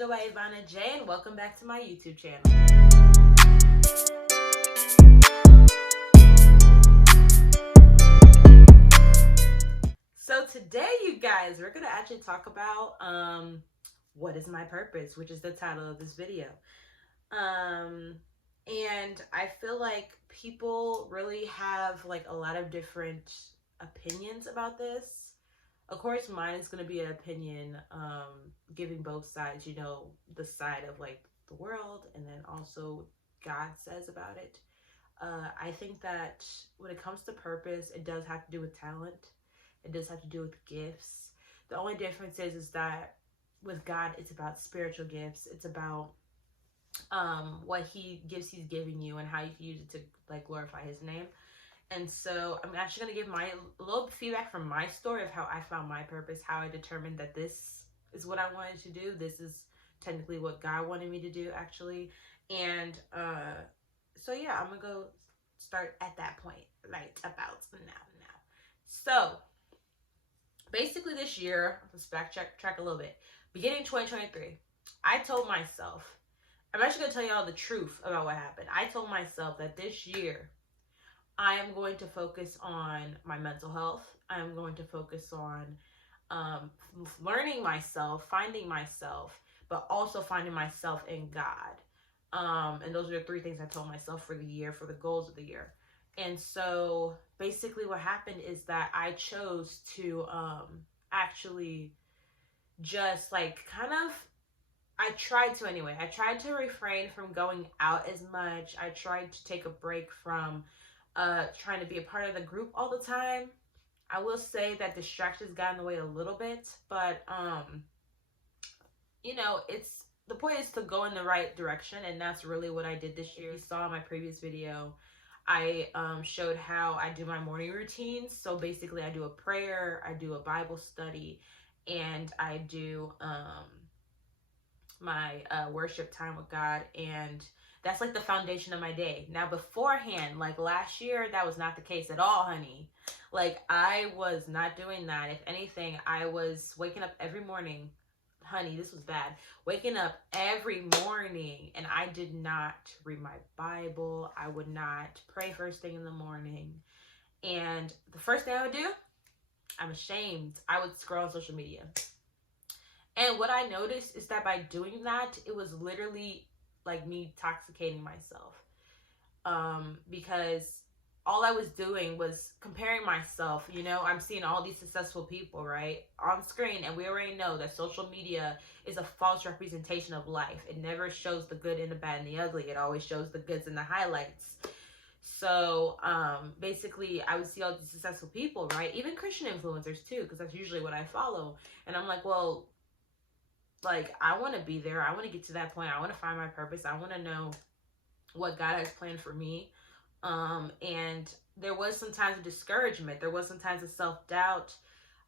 go by Ivana J, and welcome back to my YouTube channel. So today, you guys, we're going to actually talk about what is my purpose, which is the title of this video. And I feel like people really have like a lot of different opinions about this. Of course, mine is going to be an opinion, giving both sides, you know, the side of like the world and then also God says about it. I think that when it comes to purpose, it does have to do with talent. It does have to do with gifts. The only difference is that with God, it's about spiritual gifts. It's about what He gives He's giving you and how you can use it to like glorify His name. And so I'm actually going to give my little feedback from my story of how I found my purpose, how I determined that this is what I wanted to do. This is technically what God wanted me to do, actually. And so, yeah, I'm going to go start at that point, right about now. So, basically this year, let's backtrack a little bit. Beginning 2023, I told myself, I'm actually going to tell y'all the truth about what happened. I told myself that this year, I am going to focus on my mental health. I am going to focus on learning myself, finding myself, but also finding myself in God. And those are the three things I told myself for the year, for the goals of the year. And so basically what happened is that I chose to actually just like kind of, I tried to refrain from going out as much. I tried to take a break from trying to be a part of the group all the time. I will say that distractions got in the way a little bit, but you know, it's the point is to go in the right direction, and that's really what I did this year. You saw in my previous video, I showed how I do my morning routines. So basically, I do a prayer, I do a Bible study, and I do my worship time with God, and that's like the foundation of my day. Now beforehand, like last year, that was not the case at all, honey. Like I was not doing that. If anything, I was waking up every morning. Honey, this was bad. Waking up every morning and I did not read my Bible. I would not pray first thing in the morning. And the first thing I would do, I'm ashamed, I would scroll on social media. And what I noticed is that by doing that, it was literally like me intoxicating myself. Because all I was doing was comparing myself. You know, I'm seeing all these successful people, right, on screen. And we already know that social media is a false representation of life. It never shows the good and the bad and the ugly. It always shows the goods and the highlights. So basically, I would see all these successful people, right? Even Christian influencers too, because that's usually what I follow. And I'm like, well, like, I want to be there. I want to get to that point. I want to find my purpose. I want to know what God has planned for me. And there was some times of discouragement. There was some times of self-doubt.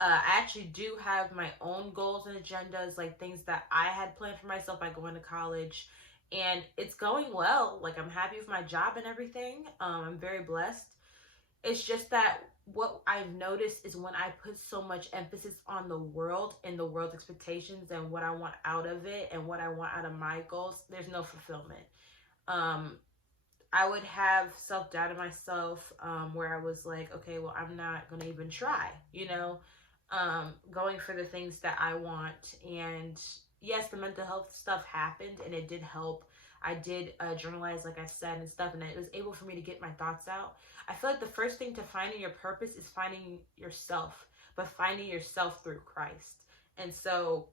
I actually do have my own goals and agendas, like things that I had planned for myself by going to college. And it's going well. Like, I'm happy with my job and everything. I'm very blessed. It's just that what I've noticed is when I put so much emphasis on the world and the world's expectations and what I want out of it and what I want out of my goals, there's no fulfillment. I would have self-doubt in myself, where I was like, okay, well, I'm not going to even try, you know, going for the things that I want. And yes, the mental health stuff happened and it did help. I did journalize, like I said, and stuff, and it was able for me to get my thoughts out. I feel like the first thing to finding your purpose is finding yourself, but finding yourself through Christ. And so,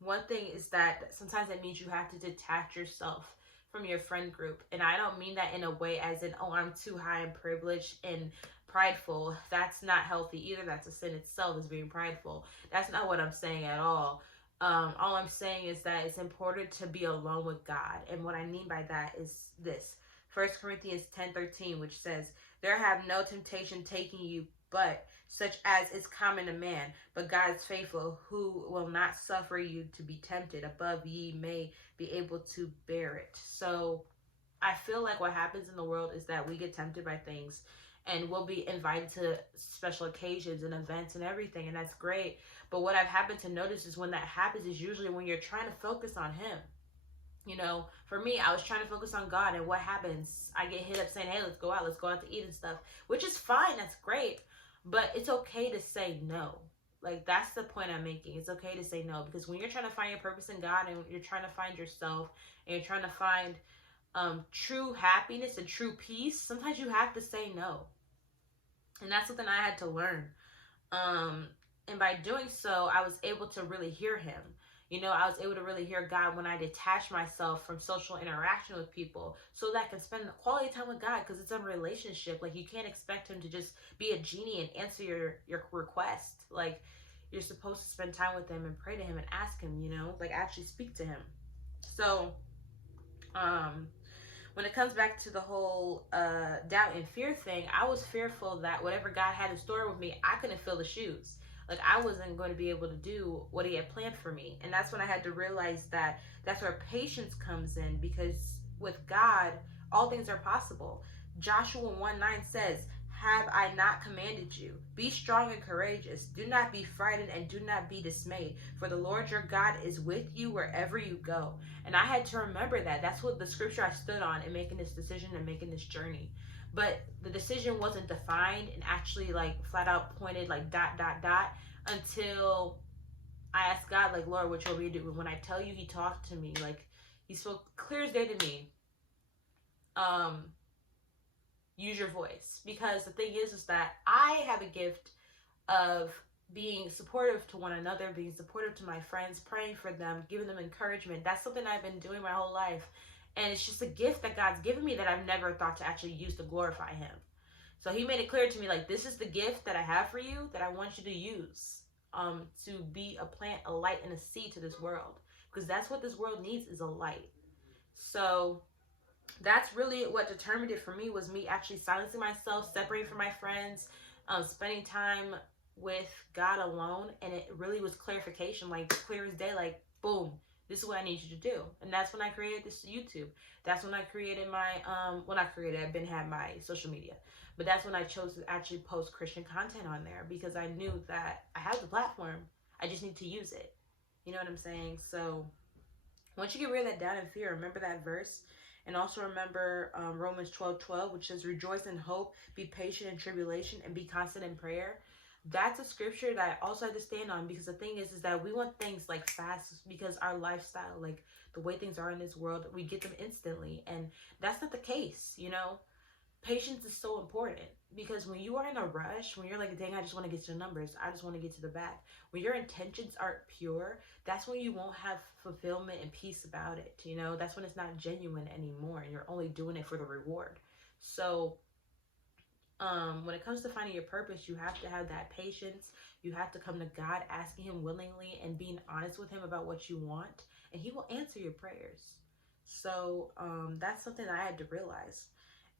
one thing is that sometimes that means you have to detach yourself from your friend group. And I don't mean that in a way as in, oh, I'm too high and privileged and prideful. That's not healthy either. That's a sin itself, is being prideful. That's not what I'm saying at all. All I'm saying is that it's important to be alone with God. And what I mean by that is this. 1 Corinthians 10:13, which says, there have no temptation taking you but such as is common to man. But God is faithful, who will not suffer you to be tempted above ye may be able to bear it. So I feel like what happens in the world is that we get tempted by things and we'll be invited to special occasions and events and everything, and that's great. But what I've happened to notice is when that happens is usually when you're trying to focus on him. You know, for me, I was trying to focus on God, and what happens? I get hit up saying, hey, let's go out to eat and stuff, which is fine, that's great, but it's okay to say no. Like, that's the point I'm making. It's okay to say no, because when you're trying to find your purpose in God, and you're trying to find yourself, and you're trying to find true happiness and true peace, sometimes you have to say no. And that's something I had to learn. And by doing so, I was able to really hear him. You know, I was able to really hear God when I detached myself from social interaction with people so that I can spend quality time with God, because it's a relationship. Like, you can't expect him to just be a genie and answer your request. Like, you're supposed to spend time with him and pray to him and ask him, you know, like actually speak to him. So, when it comes back to the whole doubt and fear thing, I was fearful that whatever God had in store with me, I couldn't fill the shoes. Like, I wasn't going to be able to do what he had planned for me. And that's when I had to realize that that's where patience comes in, because with God, all things are possible. Joshua 1:9 says, have I not commanded you? Be strong and courageous. Do not be frightened and do not be dismayed, for the Lord your God is with you wherever you go. And I had to remember that. That's what the scripture I stood on in making this decision and making this journey. But the decision wasn't defined and actually like flat out pointed like ... until I asked God, like, Lord, what you want me to do? When I tell you, he talked to me. Like, he spoke clear as day to me. Use your voice. Because the thing is that I have a gift of being supportive to one another, being supportive to my friends, praying for them, giving them encouragement. That's something I've been doing my whole life. And it's just a gift that God's given me that I've never thought to actually use to glorify him. So he made it clear to me, like, this is the gift that I have for you that I want you to use to be a plant, a light, and a seed to this world. Because that's what this world needs, is a light. So that's really what determined it for me, was me actually silencing myself, separating from my friends, spending time with God alone. And it really was clarification, like clear as day, like, boom, this is what I need you to do. And that's when I created this YouTube. That's when I created my, I've been had my social media. But that's when I chose to actually post Christian content on there, because I knew that I have the platform. I just need to use it. You know what I'm saying? So once you get rid of that doubt and fear, remember that verse. And also remember Romans 12:12, which says, rejoice in hope, be patient in tribulation, and be constant in prayer. That's a scripture that I also had to stand on, because the thing is that we want things like fast, because our lifestyle, like the way things are in this world, we get them instantly. And that's not the case, you know? Patience is so important, because when you are in a rush, when you're like, dang, I just want to get to the numbers, I just want to get to the back, when your intentions aren't pure, that's when you won't have fulfillment and peace about it. You know, that's when it's not genuine anymore, and you're only doing it for the reward. So when it comes to finding your purpose, you have to have that patience. You have to come to God, asking him willingly and being honest with him about what you want, and he will answer your prayers. So that's something that I had to realize.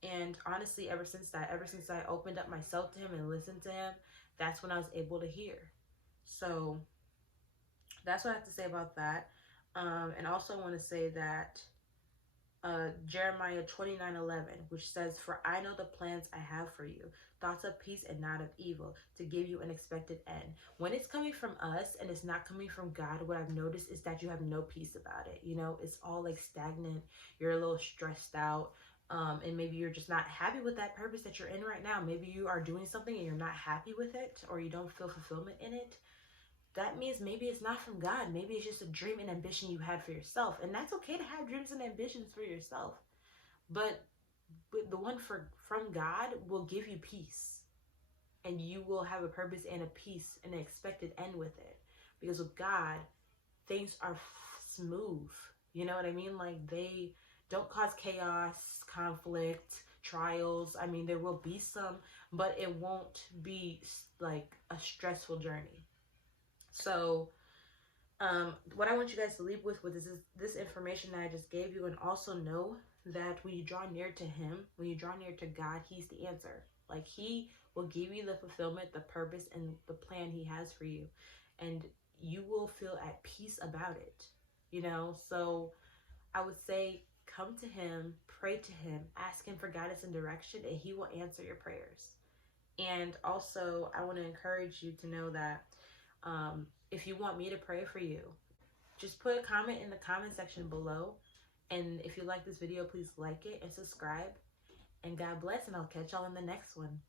And honestly, ever since I opened up myself to him and listened to him, that's when I was able to hear. So that's what I have to say about that. And also I want to say that Jeremiah 29:11, which says, for I know the plans I have for you, thoughts of peace and not of evil, to give you an expected end. When it's coming from us and it's not coming from God, what I've noticed is that you have no peace about it. You know, it's all like stagnant. You're a little stressed out. And maybe you're just not happy with that purpose that you're in right now. Maybe you are doing something and you're not happy with it, or you don't feel fulfillment in it. That means maybe it's not from God. Maybe it's just a dream and ambition you had for yourself. And that's okay to have dreams and ambitions for yourself. But the one from God will give you peace. And you will have a purpose and a peace and an expected end with it. Because with God, things are smooth. You know what I mean? Like, they don't cause chaos, conflict, trials. I mean, there will be some, but it won't be like a stressful journey. So what I want you guys to leave with is this information that I just gave you, and also know that when you draw near to him, when you draw near to God, he's the answer. Like, he will give you the fulfillment, the purpose, and the plan he has for you. And you will feel at peace about it, you know? So I would say, come to him, pray to him, ask him for guidance and direction, and he will answer your prayers. And also, I want to encourage you to know that if you want me to pray for you, just put a comment in the comment section below. And if you like this video, please like it and subscribe. And God bless, and I'll catch y'all in the next one.